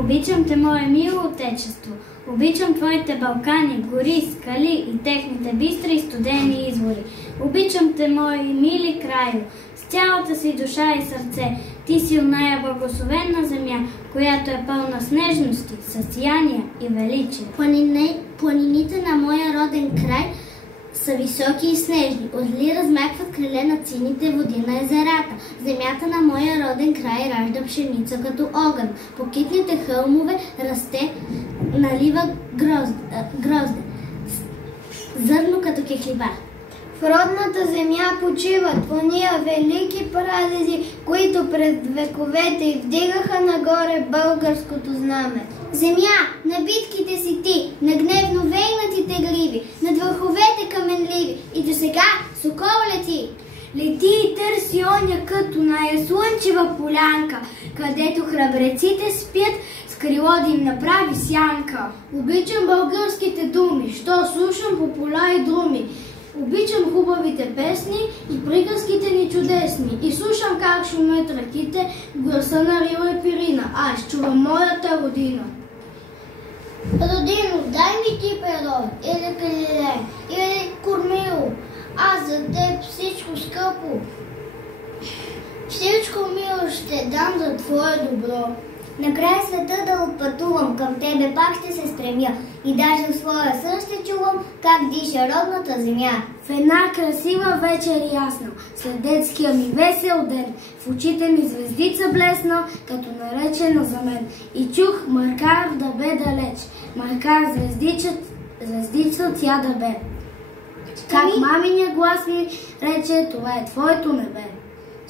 Обичам те, мое мило отечество. Обичам твоите Балкани, гори, скали и техните бистри и студени извори. Обичам те, мои мили краю, с цялата си душа и сърце. Ти си оная благословена земя, която е пълна с нежности, със сияния и величие. Планините на моя роден край са високи и снежни. Отли размахват криле над сините води на езерата. Земята на моя роден край ражда пшеница като огън. По китните хълмове расте, налива грозде. Зърно като кехлиба. В родната земя почиват ония велики прадеди, които през вековете вдигаха нагоре българското знаме. Земя, на битките си ти, на гневно вейнатите гриви, над върховете каменливи и до сега сокол лети. Лети и търси оня като оная слънчева полянка, където храбреците спят, с крило да им направи сянка. Обичам българските думи, що слушам по поля и друми. Обичам хубавите песни и приказките ни чудесни. И слушам как шумят реките, гласа на Рила и Пирина. Аз чувам моята родина. Родино, дай ми ти перо, или Галилей, или Кормило. Аз за теб всичко скъпо. Всичко мило ще дам за твое добро. На край света да отпътувам, към тебе пак ще се стремя и даже в своя сън ще чувам как диша родната земя. В една красива вечер ясна, след детския ми весел ден, в очите ми звездица блесна, като наречена за мен. И чух Маркар да бе далеч, Маркар звездица тя да бе. Как маминя глас ми рече, това е твоето небе.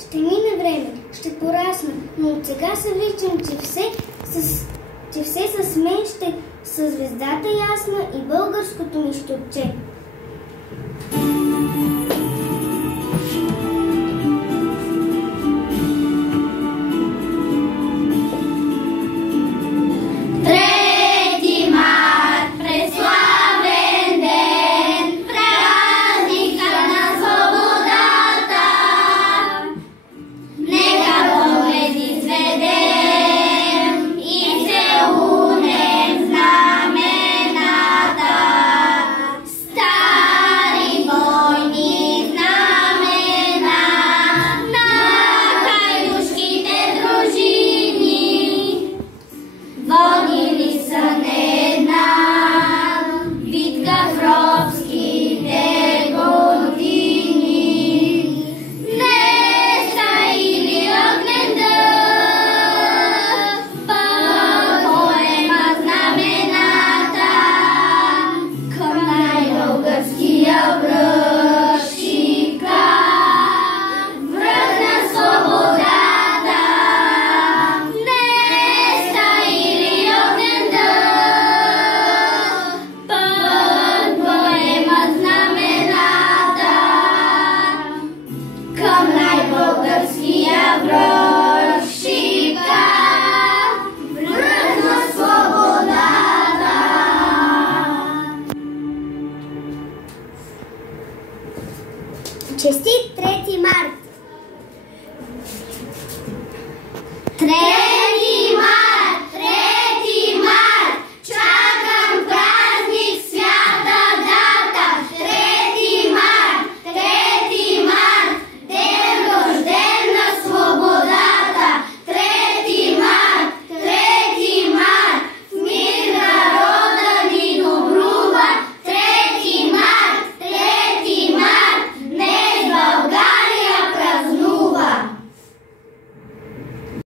Ще мине време, ще порасна, но от сега се вличам, че все с мен ще със звездата ясна и българското ми ще отче.